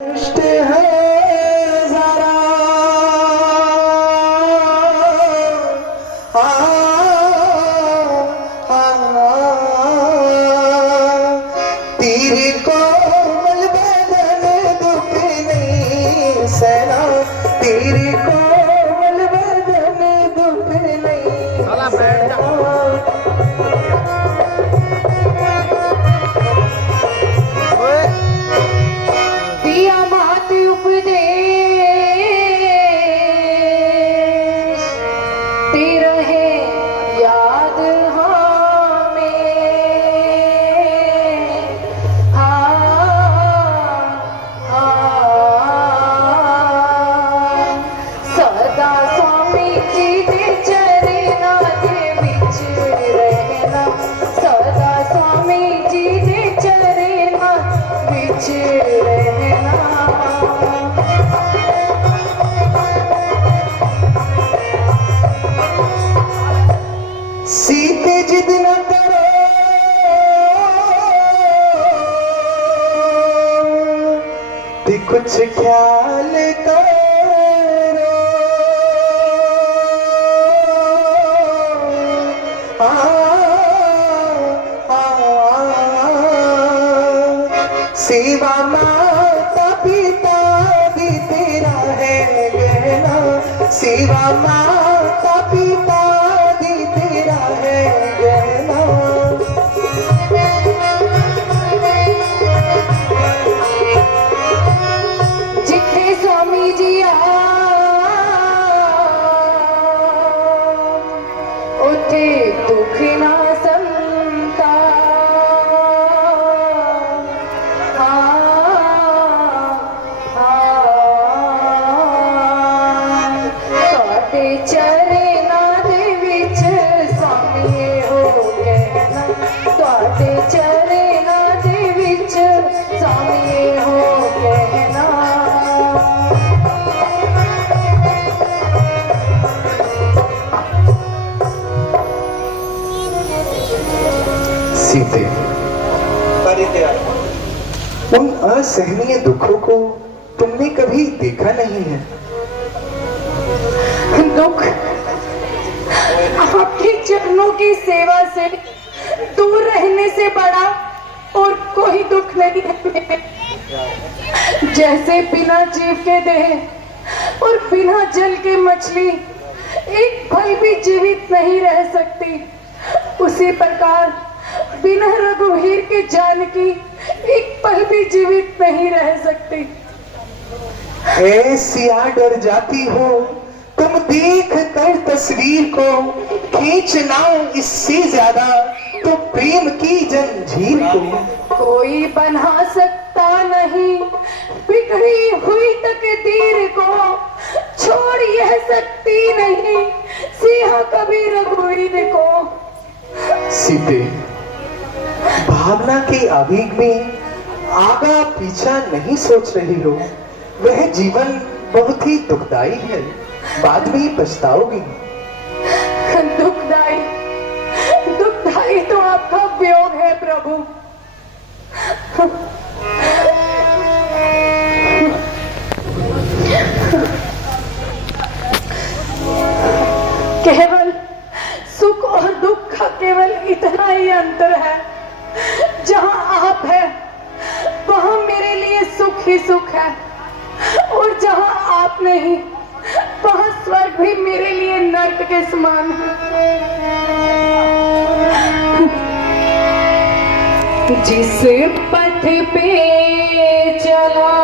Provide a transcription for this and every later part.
कष्ट है जरा तेरे कोमल बदन दुख नहीं सहना, तेरे कोमल बदन दुख नहीं सहना। दिया मात उपदेश तेरा है याद हमें, सदा स्वामी जी दे चरना दे विच रहना, सदा स्वामी जी दे चरना विच रहना। सीते जिद न करो ते कुछ ख्याल करो, सेवा माता पिता भी तेरा है गहना, सेवा माता पिता भी तेरा है गहना। जिथे स्वामी जी उथे दुख ना संता, ਤੁਹਾਡੇ ਚਰਨਾਂ ਦੇ ਵਿੱਚ ਸਾਮੀ ਹੋ ਕਹਿਣਾ, ਤੁਹਾਡੇ ਚਰਨਾਂ ਦੇ ਵਿੱਚ ਸਾਮੀ ਹੋ ਕਹਿਣਾ। सीते, उन असहनीय दुखों को तुमने कभी देखा नहीं है। दुख आपके चरणों की सेवा से दूर रहने से बड़ा और कोई दुख नहीं है। जैसे बिना जीव के देह और बिना जल के मछली एक पल भी जीवित नहीं रह सकती, उसी प्रकार बिना रघुवीर के जानकी एक पल भी जीवित नहीं रह सकती। ऐसिया डर जाती हो तुम देख कर तस्वीर को, खींच लाओ इससे ज्यादा तो प्रेम की जंजीर को। कोई बना सकता नहीं बिगड़ी हुई तकदीर को, छोड़ यह सकती नहीं सिंह कभी रघुवीर को। सीते, भावना के आवेग में आगा पीछा नहीं सोच रही हो, वह जीवन बहुत ही दुखदाई है, बाद में पछताओगी। दुखदाई दुखदाई तो आपका वियोग है प्रभु। केवल सुख और दुख का केवल इतना ही अंतर है, जहां आप है वहां मेरे लिए सुख ही सुख है, और जहां आप नहीं वहां स्वर्ग भी मेरे लिए नर्क के समान है। जिस पथ पे चला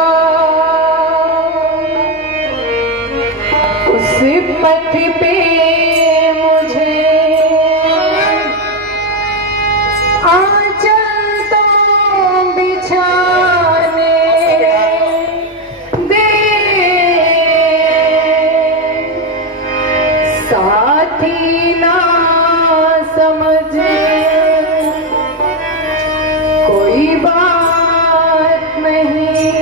उस पथ पे मुझे आंचल तो बिछाने दे, साथी ना समझे कोई बात नहीं,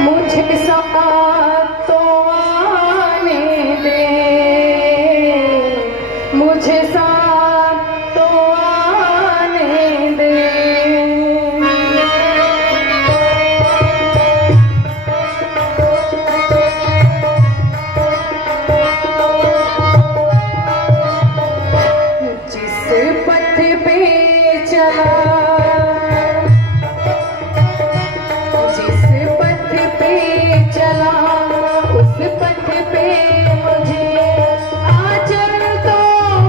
मुझे साथ तो आने दे, मुझे साथ तो आने दे। पथ पे मुझे आंचल तो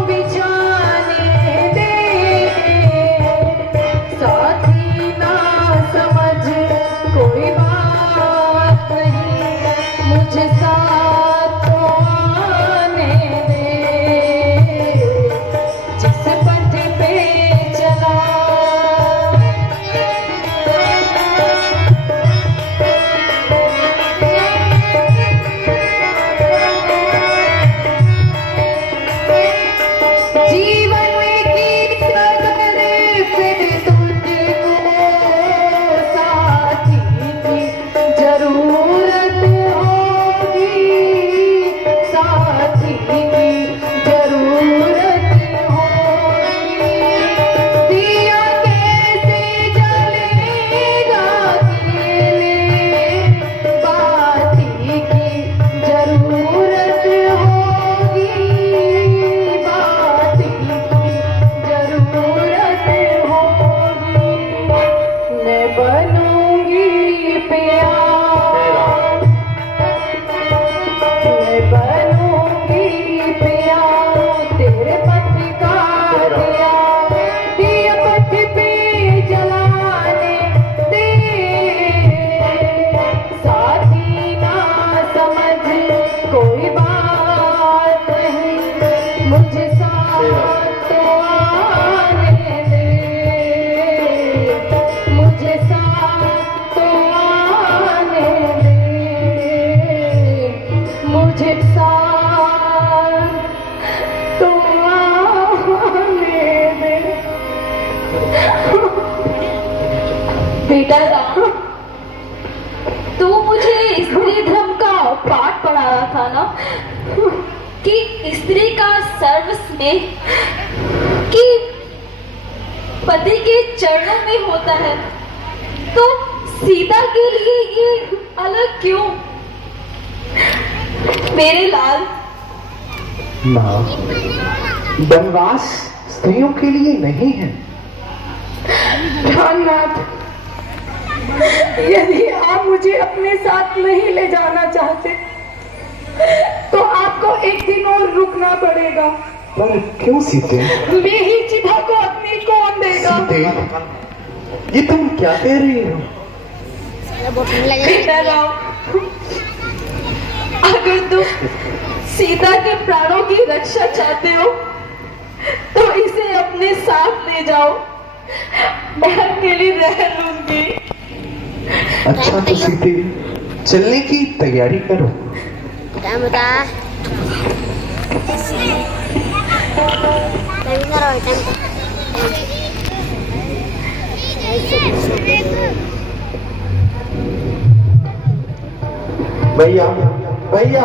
बिछाने दे, साथी ना समझ कोई बात नहीं, मुझे साथ तो आने दे, जिस पथ पे चला। जीवन की कदर फिर तुझको साथी की जरूरत होगी, साथी की जरूरत होगी। दिया कैसे जलेगा अकेले, बाती की जरूरत होगी, बाती की जरूरत होगी। मैं बनूंगी प्यार, मैं बनूंगी प्यार तेरे पथ का दिया, दिया पथ पे जलाने दे, साथी ना समझ कोई बात नहीं, मुझे साथ तो आने दे, मुझे साथ तो आने दे, मुझे साथ तो आने दे। बेटा राम, तू मुझे स्त्री धर्म का पाठ पढ़ा रहा था ना, कि स्त्री का सर्वस्नेह कि पति के चरणों में होता है, तो सीता के लिए ये अलग क्यों? मेरे लाल, माँ, वनवास स्त्रियों के लिए नहीं है। प्राणनाथ, यदि आप मुझे अपने साथ नहीं ले जाना चाहते तो आपको एक दिन और रुकना पड़ेगा। पर क्यों सीते? मेरी चिता को अग्नि कौन देगा? सीते, ये तुम क्या कह रही हो? बेटा राम, अगर तुम सीता के प्राणों की रक्षा चाहते हो तो इसे अपने साथ ले जाओ, मैं अकेली रह लूंगी। अच्छा तो सीते, चलने की तैयारी करो। भैया भैया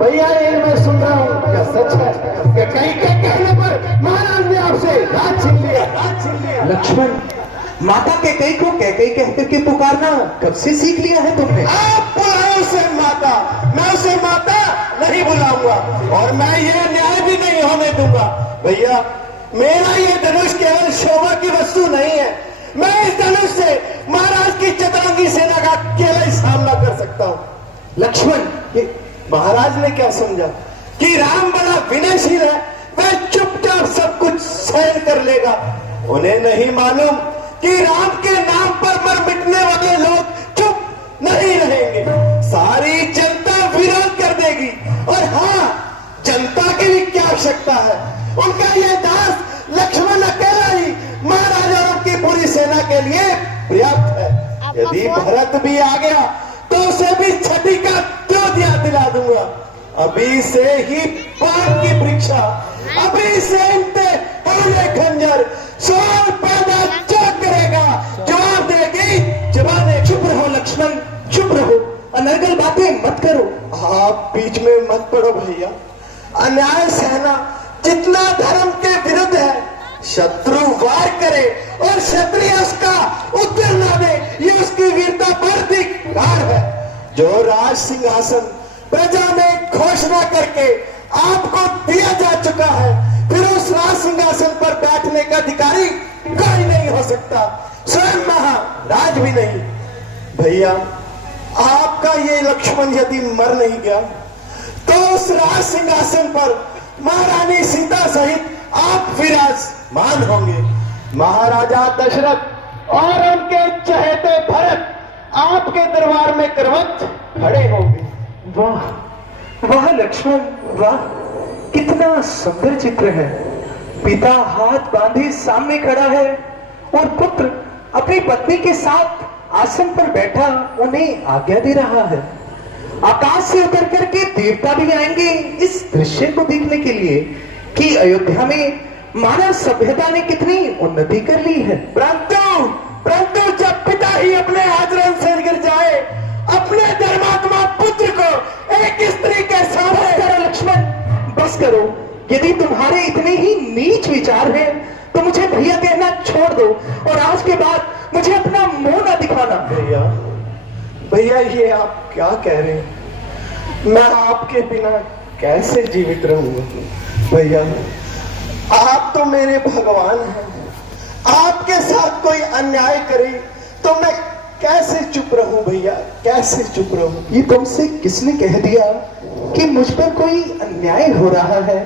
भैया, ये मैं सुन रहा हूँ, क्या सच है कि कहीं के कहने पर महाराज ने आपसे राज छीन लिया, राज छीन लिया? लक्ष्मण, माता के कई को कह करके पुकारना कब से सीख लिया है तुमने? आप बुलाओ उसे माता, मैं उसे माता नहीं बुलाऊंगा, और मैं ये न्याय भी नहीं होने दूंगा। भैया, मेरा ये धनुष केवल शोभा की वस्तु नहीं है, मैं इस धनुष से महाराज की चतुरंगी सेना का अकेला ही सामना कर सकता हूँ। लक्ष्मण, ये महाराज ने क्या समझा कि राम बड़ा विनयशील है, वह चुपचाप सब कुछ सहन कर लेगा। उन्हें नहीं मालूम कि राम के नाम पर मर मिटने वाले लोग चुप नहीं रहेंगे, सारी जनता विरोध कर देगी। और हाँ, जनता की भी क्या आवश्यकता है, उनका ये दास लक्ष्मण अकेला ही महाराज और उनकी पूरी सेना के लिए पर्याप्त है। यदि भरत भी आ गया तो उसे भी छठी का द्योतिया दिला दूंगा। अभी से ही पान की परीक्षा, अभी से इनते पहले खंजर सोल पैदा क्या करेगा, जवाब देगी जवाने। चुप रहो लक्ष्मण, चुप रहो, अनर्गल बातें मत करो। आप बीच में मत पड़ो भैया। अन्याय सहना जितना धर्म के विरुद्ध है, शत्रु वार करे और क्षत्रिय उसका उत्तर न दे, ये उसकी वीरता पर धिक्कार है। जो राज सिंहासन प्रजा ने घोषणा करके आपको दिया जा चुका है, फिर उस राज सिंहासन पर बैठने का अधिकारी कोई नहीं हो सकता, स्वयं महाराज भी नहीं। भैया, आप आपका ये लक्ष्मण यदि मर नहीं गया तो उस राज सिंहासन पर महारानी सीता सहित आप विराजमान होंगे। महाराजा दशरथ और उनके चहेते भरत आपके दरबार में करवट खड़े होंगे। वाह वाह लक्ष्मण वाह, कितना सुंदर चित्र है। पिता हाथ बांधे सामने खड़ा है और पुत्र अपनी पत्नी के साथ आसन पर बैठा उन्हें आज्ञा दे रहा है। आकाश से उतर करके देवता भी आएंगे इस दृश्य को देखने के लिए कि अयोध्या में मानव सभ्यता ने कितनी उन्नति कर ली है। परंतु जब पिता ही अपने आचरण से गिर जाए, अपने धर्मात्मा पुत्र को एक स्त्री के सामने। बस करो लक्ष्मण, बस करो। यदि तुम्हारे इतने ही नीच विचार हैं तो मुझे भैया कहना छोड़ दो और आज के बाद मुझे अपना मुंह ना दिखाना। भैया ये आप क्या कह रहे हैं? मैं आपके बिना कैसे जीवित रहूंगा? भैया आप तो मेरे भगवान हैं। आपके साथ कोई अन्याय करे तो मैं कैसे चुप रहूं? भैया कैसे चुप रहूं? ये तुमसे किसने कह दिया कि मुझ पर कोई अन्याय हो रहा है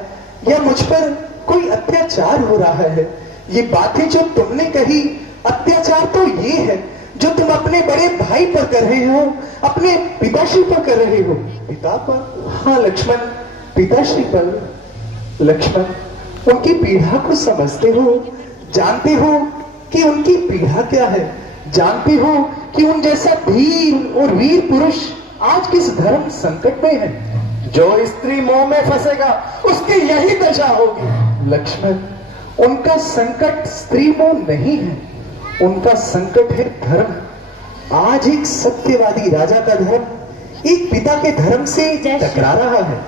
या मुझ पर कोई अत्याचार हो रहा है? ये बातें जो तुमने कही, अत्याचार तो ये है जो तुम अपने बड़े भाई पर कर रहे हो, अपने पिताश्री पर कर रहे हो। पिता पर? हाँ लक्ष्मण, पिताश्री पर। लक्ष्मण, उनकी पीड़ा को समझते हो, जानते हो कि उनकी पीड़ा क्या है, जानते हो कि उन जैसा धीर और वीर पुरुष आज किस धर्म संकट में है। जो स्त्री मोह में फंसेगा उसकी यही दशा होगी। लक्ष्मण, उनका संकट स्त्री मोह नहीं है, उनका संकट है धर्म। आज एक सत्यवादी राजा का धर्म एक पिता के धर्म से टकरा रहा है।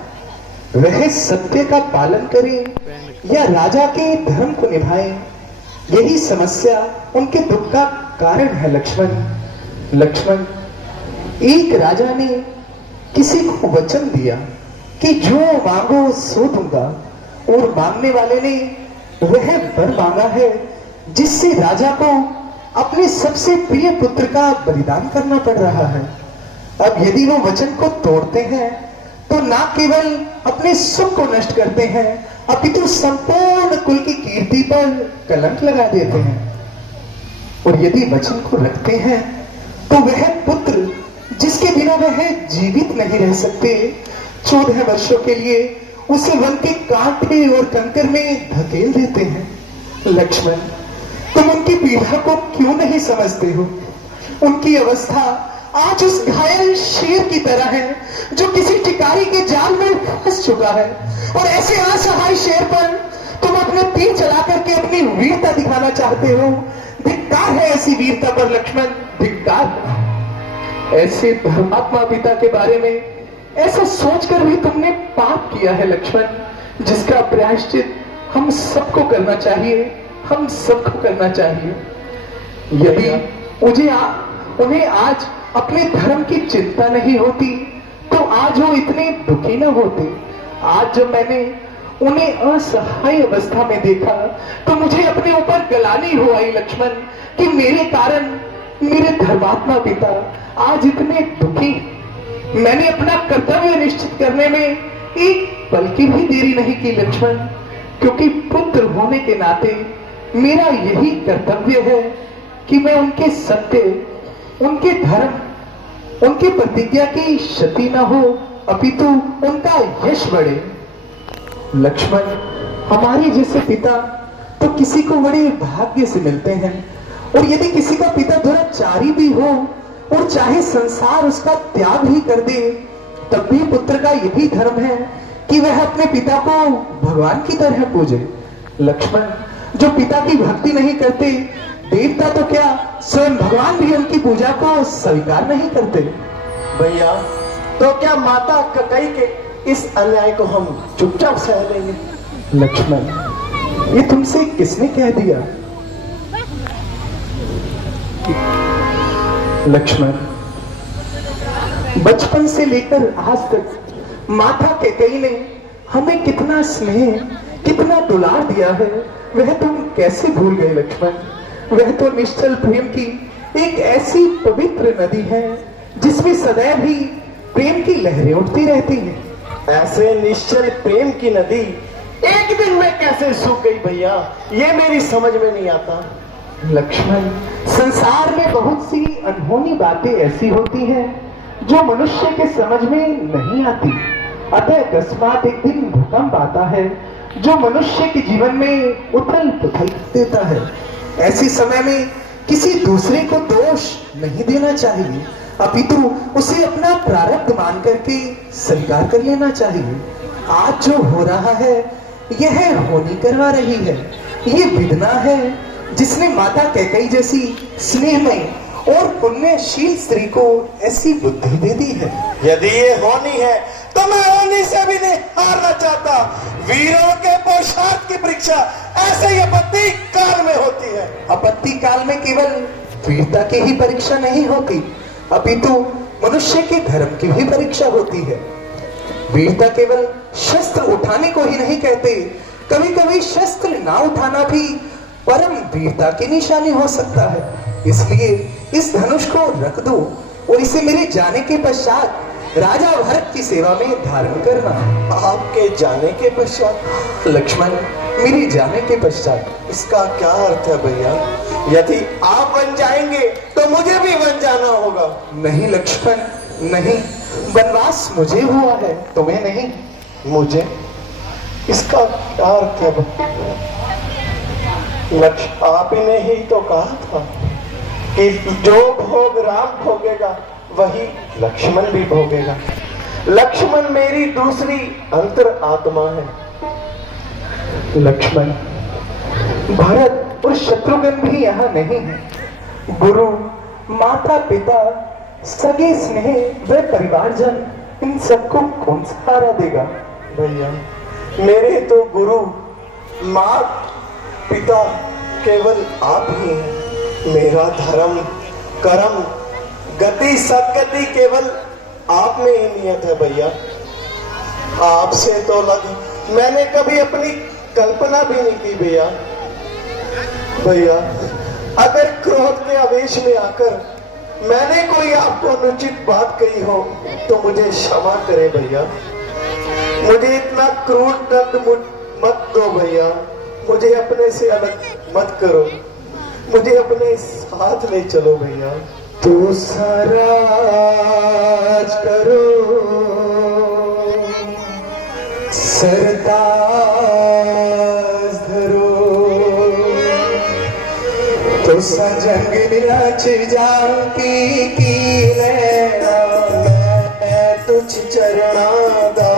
वह सत्य का पालन करे या राजा के धर्म को निभाए, यही समस्या उनके दुख का कारण है। लक्ष्मण, एक राजा ने किसी को वचन दिया कि जो मांगो सो दूंगा, और मांगने वाले ने वह वर मांगा है जिससे राजा को अपने सबसे प्रिय पुत्र का बलिदान करना पड़ रहा है। अब यदि वो वचन को तोड़ते हैं तो ना केवल अपने सुख को नष्ट करते हैं अपितु संपूर्ण कुल की कीर्ति पर कलंक लगा देते हैं। और यदि वचन को रखते हैं तो वह पुत्र जिसके बिना वह जीवित नहीं रह सकते, 14 वर्षों के लिए उसे वन के कांटे और कंकर में धकेल देते हैं। लक्ष्मण, तुम उनकी पीड़ा को क्यों नहीं समझते हो? उनकी अवस्था आज उस घायल शेर की तरह है जो किसी शिकारी के जाल में फंस चुका है, और ऐसे असहाय शेर पर तुम अपने तीर चला करके अपनी वीरता दिखाना चाहते हो। धिक्कार है ऐसी वीरता पर लक्ष्मण, धिक्कार। ऐसे धर्मात्मा पिता के बारे में ऐसा सोचकर भी तुमने पाप किया है लक्ष्मण, जिसका प्रायश्चित हम सबको करना चाहिए, हम सबको करना चाहिए। यदि उन्हें आज अपने धर्म की चिंता नहीं होती तो आज वो इतने दुखी न होते। आज जब मैंने उन्हें असहाय अवस्था में देखा तो मुझे अपने ऊपर गलानी हो आई लक्ष्मण कि मेरे कारण मेरे धर्मात्मा पिता आज इतने दुखी। मैंने अपना कर्तव्य निश्चित करने में एक पल की भी देरी नहीं की लक्ष्मण, क्योंकि पुत्र होने के नाते मेरा यही कर्तव्य है कि मैं उनके सत्य, उनके धर्म, उनकी प्रतिज्ञा की क्षति न हो अपितु उनका यश बढ़े। लक्ष्मण, हमारे जैसे पिता तो किसी को बड़े भाग्य से मिलते हैं, और यदि किसी का पिता दुराचारी भी हो और चाहे संसार उसका त्याग ही कर दे, तब भी पुत्र का यही धर्म है कि वह अपने पिता को भगवान की तरह पूजे। लक्ष्मण, जो पिता की भक्ति नहीं करते, देवता तो क्या स्वयं भगवान भी उनकी पूजा को स्वीकार नहीं करते। भैया, तो क्या माता ककई के इस अन्याय को हम चुपचाप सह लेंगे? लक्ष्मण, ये तुमसे किसने कह दिया? लक्ष्मण, बचपन से लेकर आज तक माता कैकेयी ने हमें कितना स्नेह, कितना दुलार दिया है, वह तुम कैसे भूल गए लक्ष्मण? वह तो निश्चल प्रेम की एक ऐसी पवित्र नदी है जिसमें सदैव ही प्रेम की लहरें उठती रहती हैं। ऐसे निश्चल प्रेम की नदी एक दिन में कैसे सूख गई भैया, ये मेरी समझ में नहीं आता। लक्ष्मण, संसार में बहुत सी अनहोनी बातें ऐसी होती हैं जो मनुष्य के समझ में नहीं आती। अतः अकस्मात एक दिन भूकंप आता है जो मनुष्य के जीवन में उथल पुथल देता है। ऐसे समय में किसी दूसरे को दोष नहीं देना चाहिए, अपितु उसे अपना प्रारब्ध मान करके स्वीकार कर लेना चाहिए। आज जो हो रहा है यह होनी करवा रही है। ये विधना है जिसने माता कैकेयी जैसी स्नेहमयी और पुण्यशील स्त्री को ऐसी बुद्धि दे दी है। यदि ये होनी है तो मैं होनी से भी नहीं हारना चाहता। वीरों के पुरुषार्थ की परीक्षा ऐसे ही आपत्ति काल में होती है। आपत्ति काल में केवल वीरता की ही परीक्षा नहीं होती, अपितु मनुष्य के धर्म की भी परीक्षा होती है। वीरता केवल शस्त्र उठाने को ही नहीं कहते, कभी कभी शस्त्र ना उठाना भी परम वीरता की निशानी हो सकता है। इसलिए इस धनुष को रख दो और इसे मेरे जाने के पश्चात राजा भरत की सेवा में धारण करना। आपके जाने के पश्चात? लक्ष्मण, मेरे जाने के पश्चात। इसका क्या अर्थ है भैया? यदि आप बन जाएंगे तो मुझे भी बन जाना होगा। नहीं लक्ष्मण, नहीं। वनवास मुझे हुआ है, तुम्हें नहीं। मुझे? इसका क्या अर्थ है लक्ष्य? आप ही ने ही तो कहा था कि जो भोग राम भोगेगा वही लक्ष्मण भी भोगेगा। लक्ष्मण मेरी दूसरी अंतर आत्मा है। लक्ष्मण, भरत और शत्रुघ्न भी यहाँ नहीं है। गुरु, माता पिता, सगे स्नेह व परिवारजन, इन सबको कौन सहारा देगा? भैया, मेरे तो गुरु माँ पिता केवल आप ही हैं। मेरा धर्म, कर्म, गति, सदगति केवल आप में ही नियत है भैया। आपसे तो लग मैंने कभी अपनी कल्पना भी नहीं की भैया। भैया, अगर क्रोध के आवेश में आकर मैंने कोई आपको अनुचित बात कही हो तो मुझे क्षमा करे भैया। मुझे इतना क्रूर दर्द मत दो भैया। मुझे अपने से अलग मत करो, मुझे अपने साथ ले चलो भैया। तू साराज करो, सरताज धरो, तो सजंग नाच जाके की लेना। मैं तुझ चरणा दा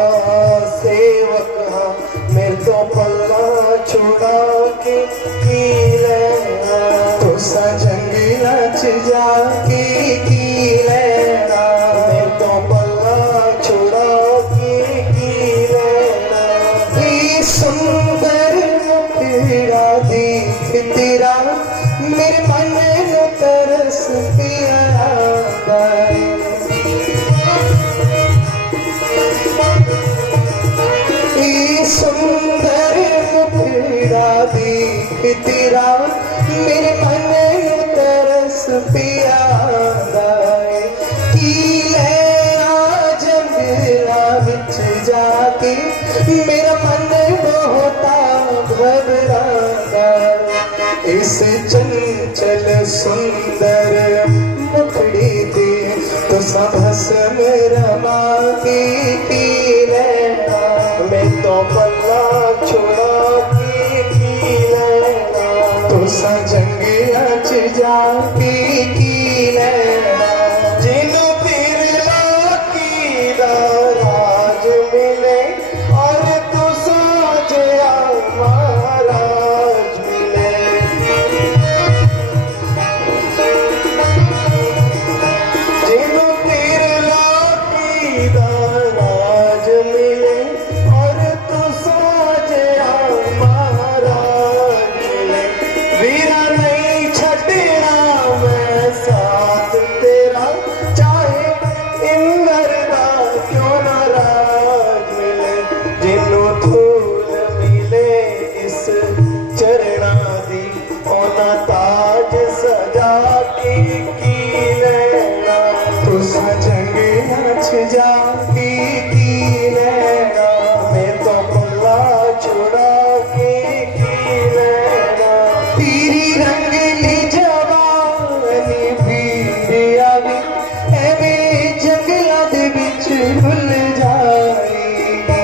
सेवक हाँ, मेरे तो पल्ला छुड़ा के की लेना। तो सजंग नाच जाके की लेना, मेरे तो पल्ला छुड़ा के की लेना। ये सुंदर मुखड़ा देख तेरा, मेरे मन में तरस पिया बाई। ये सुंदर मुखड़ा देख तेरा, मेरे मन में तरस पिया बाई। की ले आज मेरा बिच जाके, मेरा मन होता घबराता। इस चंचल सुंदर मुखड़ी दे तो सबस मेरा माँ की पी लेना। मैं तो पल्ला छोड़ा के पी लेना। तो सजंग अच जाके की लेना। जिनो बिरला की राज मिले और तू साजया महाराज मिले। जिनो बिरला की राज मिले और तू साजया महाराज मिले। वीरा नहीं छटना मैं तो सजंगे नच जाती की नैना मैं तो पल्ला छुड़ा के की नैना तेरी रंगली जवानी भीड़ आवी एवे जंगलां दे विच भुल जाएगी।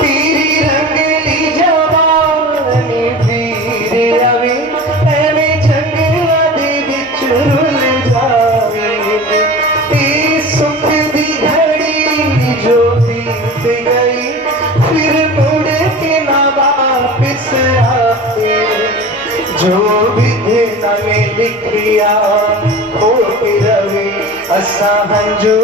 तेरी रंगली जवानी भीड़ आवी एवे जंगलां दे विच भुल जाएगी। ए सुख दी घड़ी जो बीत गई फिर मुड़ के ना वापिस आए। जो विधि में लिखिया हो रवि असा हंजू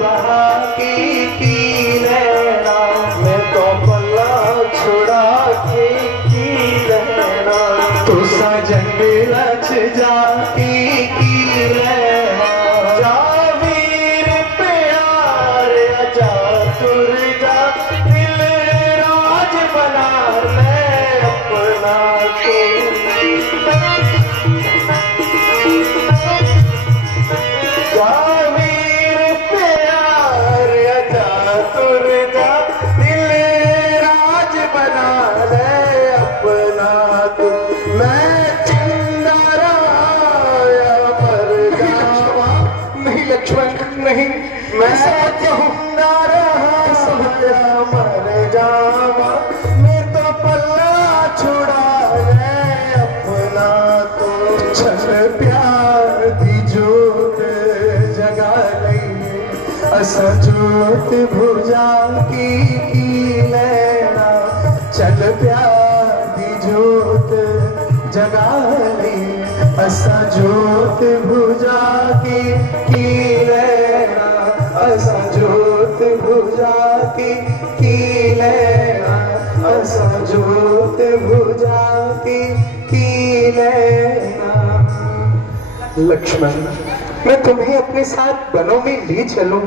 बहा के पी लेना मैं तो पल्ला छुड़ा के की नैना तो सजंग लच जाती की लेना। जा वीर प्यार जा तुर जा दिल राज बना ले अपना तू जा वीर प्यार जा तुर जा दिल राज बना ले अपना तू मैं जिंदा रहा मर जावा नहीं लक्ष्मण नहीं, मैं जिंदा रहा मर जावा मैं तो पल्ला छुड़ा ले अपना तो चल प्यार दी जोत जगा लई असा जोत भुजा की लेना। चल प्यार दी जोत जगा लई असा जोत भुजा की लेना। असा जोत भुजा की लेना। असा जोत भुजा की लेना। लक्ष्मण मैं तुम्हें अपने साथ वनों में ले चलूं,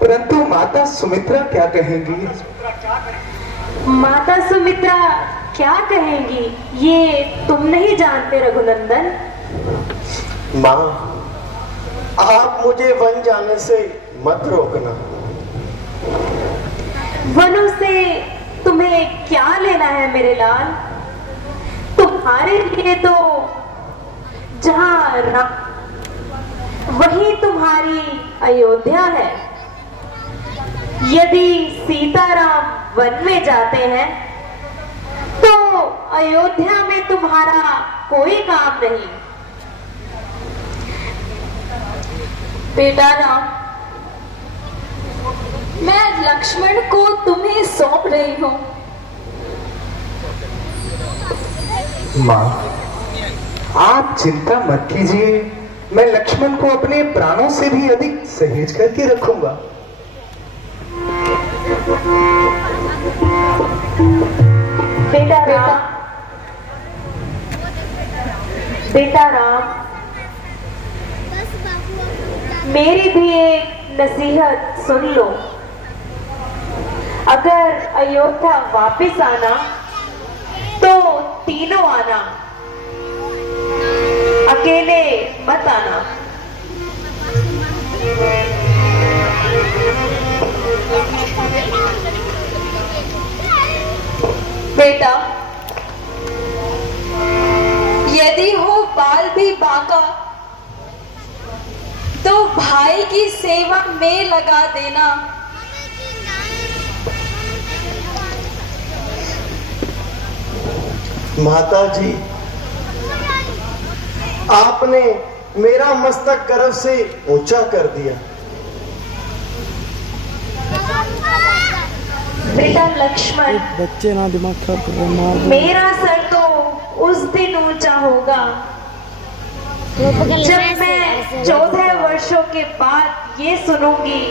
परंतु माता सुमित्रा क्या कहेंगी? माता सुमित्रा क्या कहेंगी ये तुम नहीं जानते रघुनंदन। माँ आप मुझे वन जाने से मत रोकना। वनों से तुम्हें क्या लेना है मेरे लाल। तुम्हारे लिए तो जहां वही तुम्हारी अयोध्या है। यदि सीताराम वन में जाते हैं तो अयोध्या में तुम्हारा कोई काम नहीं। बेटा राम, मैं लक्ष्मण को तुम्हें सौंप रही हूँ। माँ आप चिंता मत कीजिए, मैं लक्ष्मण को अपने प्राणों से भी अधिक सहेज करके रखूंगा। बेटा राम मेरी भी एक नसीहत सुन लो। अगर अयोध्या वापस आना तो तीनों आना, अकेले मत आना। बेटा यदि हो बाल भी बांका तो भाई की सेवा में लगा देना। माता जी आपने मेरा मस्तक गर्व से ऊंचा कर दिया। बेटा लक्ष्मण बच्चे ना दिमाग खराब कर रहे मार मेरा सर तो उस दिन ऊंचा होगा जब मैं 14 वर्षों के बाद ये सुनूंगी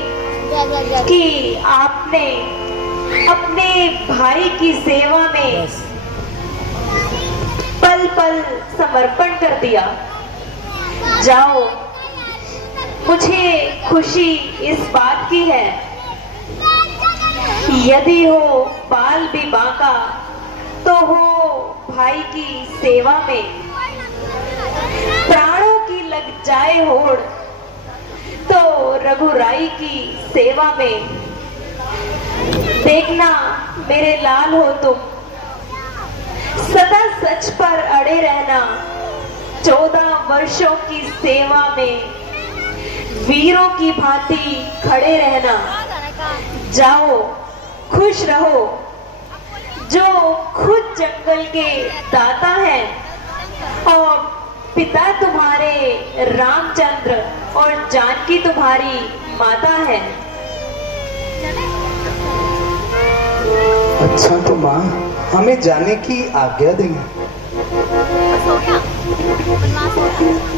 कि आपने अपने भाई की सेवा में पल पल समर्पण कर दिया। जाओ, मुझे खुशी इस बात की है यदि हो बाल भी बांका तो हो भाई की सेवा में। जाए होड़, तो रघुराई की सेवा में देखना मेरे लाल हो तुम, सदा सच पर अड़े रहना। 14 वर्षों की सेवा में वीरों की भांति खड़े रहना। जाओ खुश रहो, जो खुद जंगल के दाता हैं और पिता तुम्हारे रामचंद्र और जानकी तुम्हारी माता है। अच्छा तो माँ हमें जाने की आज्ञा दें। हो गया, बनवास हो गया।